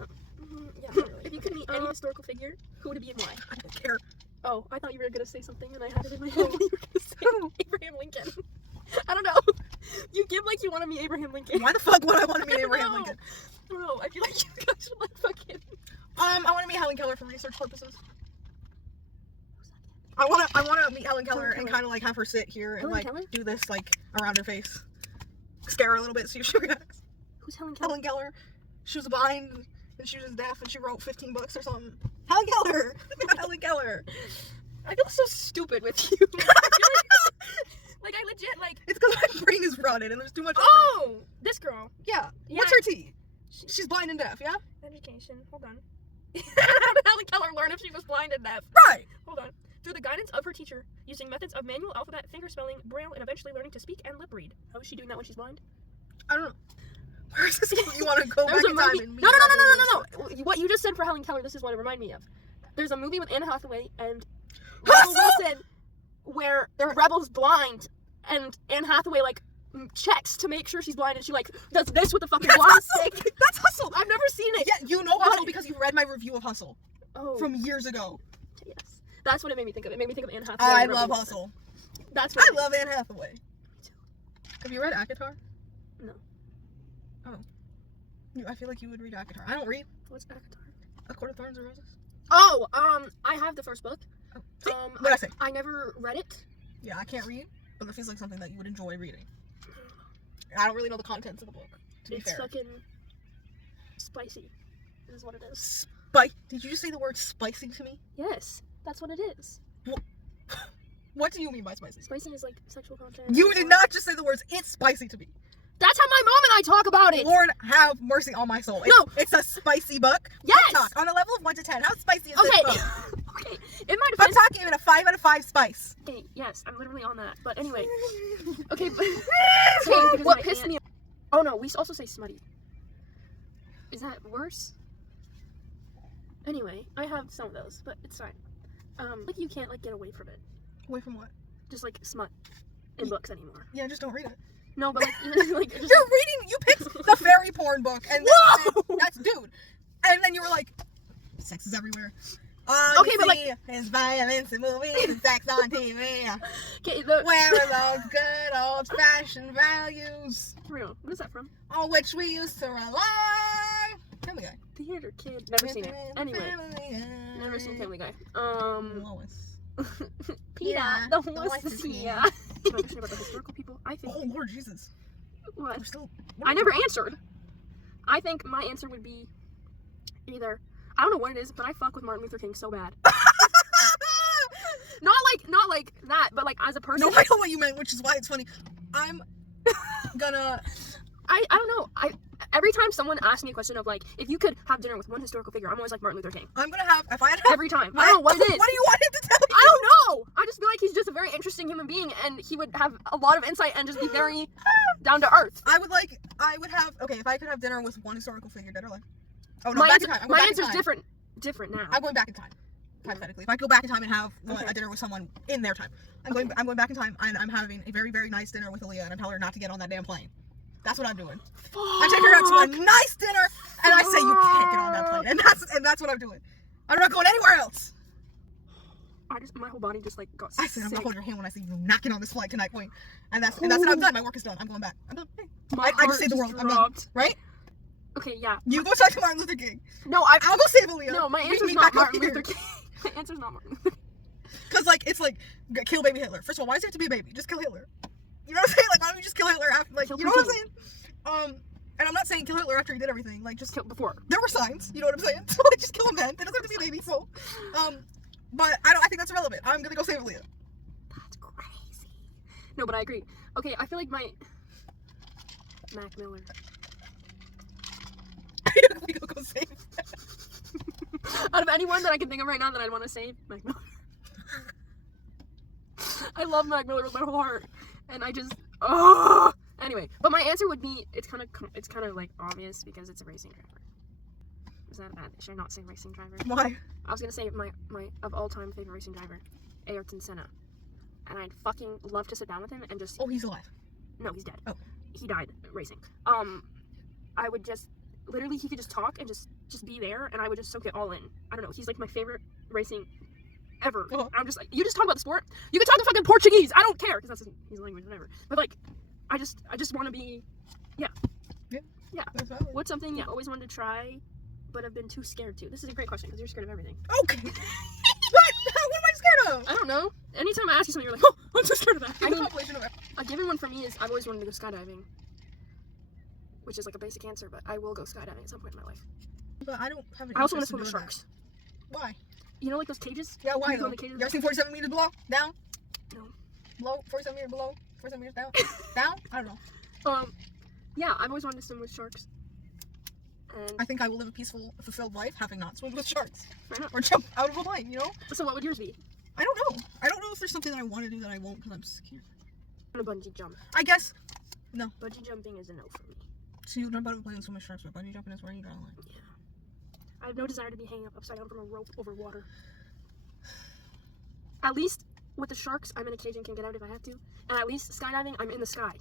Yeah. If you could meet any historical figure, who would it be and why? I don't care. Oh, I thought you were gonna say something and I had it in my head that you were gonna say Abraham Lincoln. I don't know. You give like you want to meet Abraham Lincoln. Why the fuck would I want to meet I don't Abraham know. Lincoln? I don't know. I feel like you guys would like fucking. I want to meet Helen Keller for research purposes. I want to meet Helen Keller and Keller. kind of like have her sit here and Helen like Keller? do this like around her face, scare her a little bit, see if she reacts. Who's Helen Keller? Helen Keller, she was blind and she was deaf and she wrote 15 books or something. Helen Keller, Helen Keller. I feel so stupid with you. Like I legit like. It's because my brain is rotted and there's too much. Oh, this girl. Yeah. Yeah. What's her tea? She's blind and deaf. Yeah. Education. Hold on. How did Helen Keller learn if she was blind and deaf? Right. Hold on. Through the guidance of her teacher, using methods of manual alphabet, finger spelling, braille, and eventually learning to speak and lip read. How is she doing that when she's blind? I don't know. Where's this? You want to go back There's a in time movie. and meet No. What you just said for Helen Keller, this is what it reminded me of. There's a movie with Anne Hathaway and Hustle! Rebel Wilson where Rebel's blind and Anne Hathaway like checks to make sure she's blind and she like does this with the fucking That's blind Hustle! stick. That's Hustle! I've never seen it. Yeah, you know Hustle because you read my review of Hustle Oh, from years ago. yes. That's what it made me think of. It made me think of Anne Hathaway. I and Rebel love Wilson. Hustle. That's what I love Anne Hathaway. too. Have you read ACOTAR? No. Oh. I feel like you would read ACOTAR. I don't read What's Avatar? A Court of Thorns and Roses. Oh, I have the first book. Oh. See? What'd I say? I never read it. Yeah, I can't read, but it feels like something that you would enjoy reading. I don't really know the contents of the book, to be It's fair. fucking spicy. Is what it is. Did you just say the word spicy to me? Yes, that's what it is. What do you mean by spicy? Spicy is like sexual content. You did not just say the words, it's spicy to me. That's how my mom and I talk about it. Lord have mercy on my soul. No. It's a spicy book. Yes. TikTok, on a level of 1 to 10, how spicy is Okay. this book? Okay. In my I'm defense. talking about a 5 out of 5 spice. Okay, yes, I'm literally on that. But anyway. Okay. But, Okay, what pissed me off? Oh no, we also say smutty. Is that worse? Anyway, I have some of those, but it's fine. Like you can't like get away from it. Away from what? Just like smut in books anymore. Yeah, just don't read it. No, but like even like just, You're reading, you picked the fairy porn book, and Whoa! then, that's dude. And then you were like, sex is everywhere. Okay, but like, it's violence in movies and sex on TV. okay, the Where are those good old-fashioned values for real. What is that from? on which we used to rely? Family Guy. Theater Kid. Never seen it. Anyway, never seen Family Guy. Lois. Peter, Yeah, the the horse horse is is here. here. Can I about the historical people? I think. Oh Lord Jesus. What? We're still. I never answered. I think my answer would be either. I don't know what it is, but I fuck with Martin Luther King so bad. not like that, but like as a person. No, I know what you meant, which is why it's funny. I'm gonna. I don't know. Every time someone asks me a question of like, if you could have dinner with one historical figure, I'm always like Martin Luther King. I'm gonna have. If I had. Every time. I don't know what it is. What do you want him to tell you? I don't know. I just feel like he's just a very interesting human being, and he would have a lot of insight and just be very down to earth. I would have. Okay, if I could have dinner with one historical figure, dead or alive. Oh no, My back in time. my answer's different now. I'm going back in time. Hypothetically, if I go back in time and have a dinner with someone in their time, I'm going back in time and I'm having a very, very nice dinner with Aaliyah, and I'm telling her not to get on that damn plane. That's what I'm doing. I take her out to a nice dinner, and I say you can't get on that plane, and that's what I'm doing. I'm not going anywhere else. My whole body just like got I sick. said I'm gonna hold your hand when I see you not get on this flight tonight, Queen. And that's what I'm done. My work is done. I'm going back. I'm done. Hey. I just saved the world. I'm done. Right? Okay, yeah. You go talk to Martin Luther King. No, I'll go save Aaliyah. No, my Meet answer's me not back up Martin here. Luther King. My answer's not Martin Luther King. Cause like it's like kill baby Hitler. First of all, why does he have to be a baby? Just kill Hitler. You know what I'm saying? Like why don't you just kill Hitler after? Like Kill you know what I'm Putin. saying? And I'm not saying kill Hitler after he did everything. Like just Kill before. there were signs. You know what I'm saying? So like just kill him then. It doesn't have to be a baby. So, but I think that's irrelevant. I'm gonna go save Aaliyah. That's crazy. No, but I agree. Okay, I feel like my Mac Miller. We go save. Out of anyone that I can think of right now that I'd want to save, Mac Miller. I love Mac Miller with my whole heart, and I just Anyway, but my answer would be it's kind of like obvious because it's a racing driver. Is that bad? Should I not say racing driver? Why? I was gonna say my of all time favorite racing driver, Ayrton Senna, and I'd fucking love to sit down with him and just. Oh, he's alive. No, he's dead. Oh. He died racing. I would just literally he could just talk and just be there, and I would just soak it all in. I don't know. He's like my favorite racing ever. Uh-huh. I'm just like, you just talk about the sport. You can talk in fucking Portuguese. I don't care because that's his language, whatever. But like, I just want to be, yeah. That's valid. What's something you always wanted to try, but have been too scared to? This is a great question because you're scared of everything. Okay. What am I scared of? I don't know. Anytime I ask you something, you're like, oh, I'm so scared of that. I mean, Population of a given one for me is I've always wanted to go skydiving, which is like a basic answer, but I will go skydiving at some point in my life. But I don't have. I also want to swim with sharks. Why? You know, like those cages? Yeah, why You go though? in the cages? You ever seen 47 meters below? Down? No. Below? 47 meters below? 47 meters down? Down? I don't know. Yeah, I've always wanted to swim with sharks. And I think I will live a peaceful, fulfilled life having not swum with sharks. Fair enough. Or jump out of a plane, you know? So what would yours be? I don't know. I don't know if there's something that I want to do that I won't because I'm scared. On a bungee jump. I guess. Bungee jumping is a no for me. So you jump out of a plane and swim with sharks, but bungee jumping is where you draw the line. Yeah. I have no desire to be hanging upside down from a rope over water. At least with the sharks, I'm in a cage and can get out if I have to. And at least skydiving, I'm in the sky.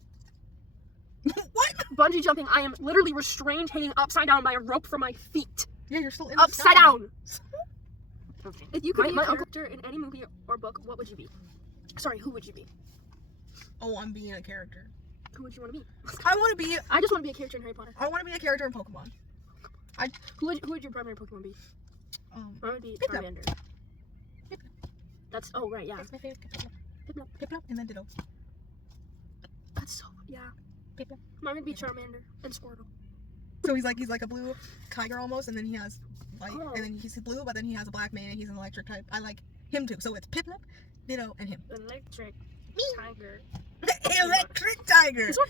What? Bungee jumping, I am literally restrained hanging upside down by a rope from my feet. Yeah, you're still in Upside the sky. down! Okay. If you could My be my character in any movie or book, what would you be? Sorry, who would you be? Oh, I'm being a character. Who would you want to be? I want to be. I just want to be a character in Harry Potter. I want to be a character in Pokemon. Who would your primary Pokemon be? Mine would be Piplup. Charmander. Piplup. That's, oh right, yeah. That's my favorite. Piplup. Piplup and then Ditto. That's so, yeah. Piplup. Mine would be Charmander and Squirtle. So he's like a blue tiger almost, and then he has white, Oh. and then he's blue, but then he has a black mane, and he's an electric type. I like him too. So it's Piplup, Ditto, and him. Electric Tiger. Electric tiger. This one?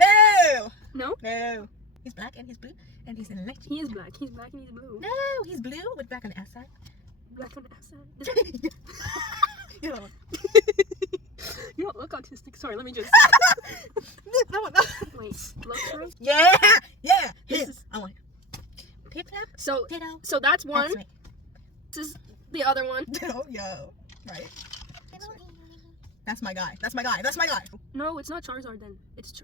No. No? No. He's black and he's blue, and he's an electric. He is black. He's black and he's blue. No, he's blue with black on the outside. Black on the outside. You know. You don't look autistic. Sorry, let me just. No. Wait, look right? Yeah. This Him. is- I want Piplup, So, Ditto. so that's one. That's me. This is the other one. Ditto, yo. Right. That's my guy. No, it's not Charizard then. It's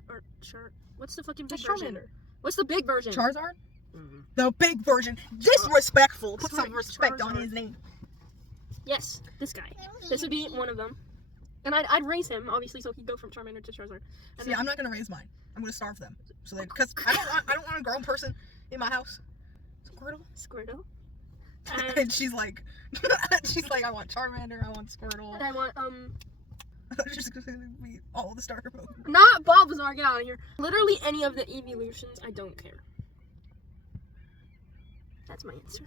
what's the fucking big That's version? Charmander. What's the big version? Charizard? Mhm. The big version. Disrespectful. Put some Sorry, respect on Charizard. his name. Yes, this guy. This would be one of them. And I'd raise him, obviously, so he'd go from Charmander to Charizard. And See, I'm not gonna raise mine. I'm gonna starve them. So they, because I don't want a grown person in my house. Squirtle. Squirtle. And she's like, I want Charmander. I want Squirtle. And I want, She's gonna be all the starter Pokemon. not Bulbasaur, get out of here. Literally any of the evolutions, I don't care. That's my answer.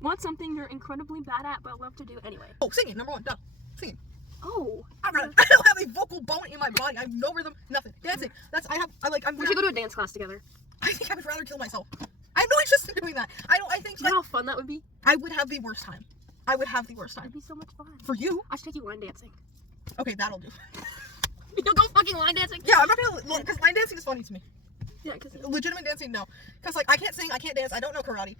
Want something you're incredibly bad at but love to do anyway. Oh, singing, number one. Duh. Singing. Oh. I don't have a vocal bone in my body. I have no rhythm, nothing. Dancing. We should go to a dance class together. I think I would rather kill myself. I have no interest in doing that. I think, Do you know how fun that would be? I would have the worst time. I would have the worst time. It'd be so much fun. For you? I should take you line dancing. Okay, that'll do. You'll go fucking line dancing? Yeah, I'm not gonna, because line dancing is funny to me. Yeah, because Legitimate dancing, no. Because, like, I can't sing, I can't dance, I don't know karate.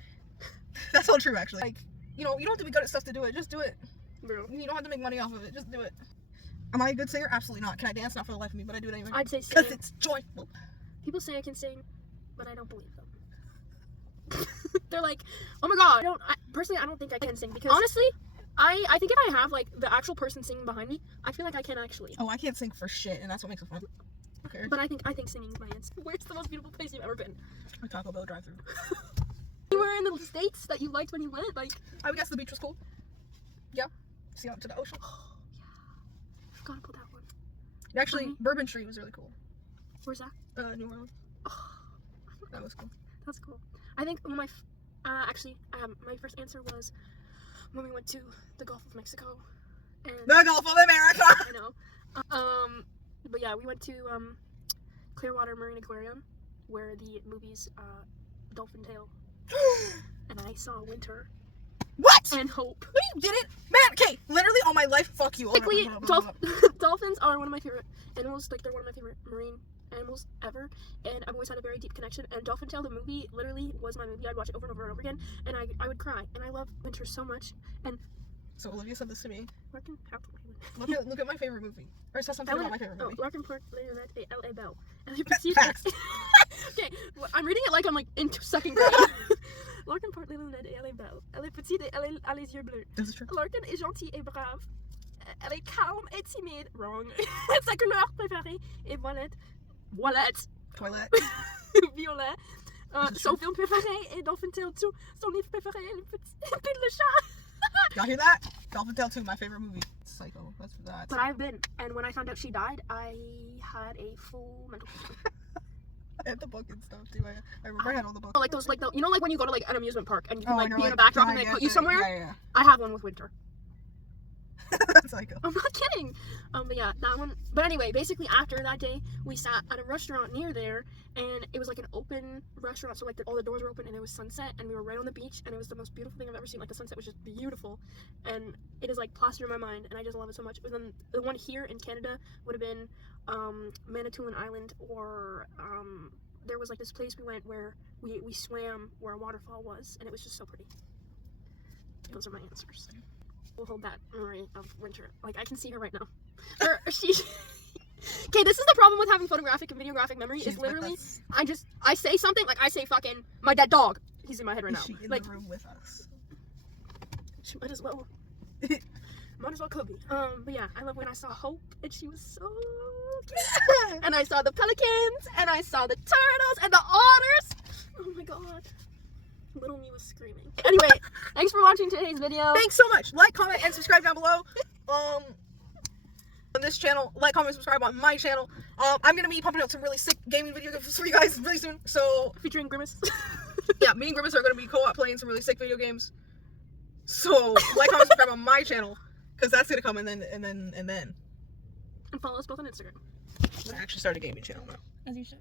That's all true, actually. Like, you know, you don't have to be good at stuff to do it, just do it. Bro. You don't have to make money off of it, just do it. Am I a good singer? Absolutely not. Can I dance? Not for the life of me, but I do it anyway. I'd say because singing. it's joyful. People say I can sing, but I don't believe them. They're like, oh my god. Personally, I don't think I can sing because honestly, I think if I have like the actual person singing behind me, I feel like I can actually. Oh, I can't sing for shit, and that's what makes it fun. Okay. But I think singing is my answer. Where's the most beautiful place you've ever been? A Taco Bell drive-thru. You were in the States that you liked when you went, like. I would guess the beach was cool. Yeah. See out to the ocean. Oh yeah. I forgot about that one. Actually, Bourbon Street was really cool. Where's that? New Orleans. Oh, That was cool. that's cool. I think one of my my first answer was when we went to the Gulf of Mexico. And The Gulf of America. I know. But yeah, we went to Clearwater Marine Aquarium, where the movie's Dolphin Tale, and I saw Winter What? and Hope. What, you did it? Man, okay, literally all my life, fuck you. Basically, dolphins are one of my favorite animals. Like, they're one of my favorite marine animals ever, and I've always had a very deep connection. And Dolphin Tale, the movie, literally was my movie. I'd watch it over and over and over again, and I would cry. And I love Winter so much. And So Olivia said this to me. Larken, how to Look at my favorite movie. Or say something about my favorite movie. Larken Park, Leonette, L.A. Bell. Facts. Okay, well, I'm reading it like I'm like in second grade. Larken Park, Leonette, L.A. Bell. Elle est petite et elle a les yeux bleus. This is true. Larken est gentille et brave. Elle est calme et timide. Wrong. Sa couleur préférée est Violette. Toilet. Violet. Son film préféré est Dolphin Tale 2. Son livre préféré est le chat. Y'all hear that? Dolphin Tale 2, my favorite movie. Psycho. That's for that. But I've been, and when I found out she died, I had a full mental breakdown. I had the book and stuff too. I remember I had all the books. Like those, like the, you know, like when you go to like an amusement park and you can Oh, like and be you're in a like, backdrop yeah, and they I put get you it. somewhere. Yeah. I have one with Winter. Psycho. I'm not kidding. But yeah, that one. But anyway, basically after that day, we sat at a restaurant near there, and it was like an open restaurant, so like all the doors were open, and it was sunset, and we were right on the beach, and it was the most beautiful thing I've ever seen. Like the sunset was just beautiful, and it is like plastered in my mind, and I just love it so much. And then the one here in Canada would have been Manitoulin Island, or there was like this place we went where we swam where a waterfall was, and it was just so pretty. Those are my answers. We'll hold that memory of Winter. Like, I can see her right now. Okay, this is the problem with having photographic and videographic memory. She's is literally, with us. I say something, like, I say fucking, my dead dog. He's in my head right Is now. she in Like, the room with us? she might as well. Might as well could be. But yeah, I love when I saw Hope, and she was so cute. And I saw the pelicans, and I saw the turtles, and the otters. Oh my god. Little me was screaming. Anyway, thanks for watching today's video. Thanks so much. Like, comment, and subscribe down below. On this channel, like, comment, subscribe on my channel. I'm gonna be pumping out some really sick gaming video games for you guys really soon. So Featuring Grimace. yeah, me and Grimace are gonna be co-op playing some really sick video games. So like, comment, subscribe on my channel, because that's gonna come, and then. And follow us both on Instagram. I actually started a gaming channel now. As you should.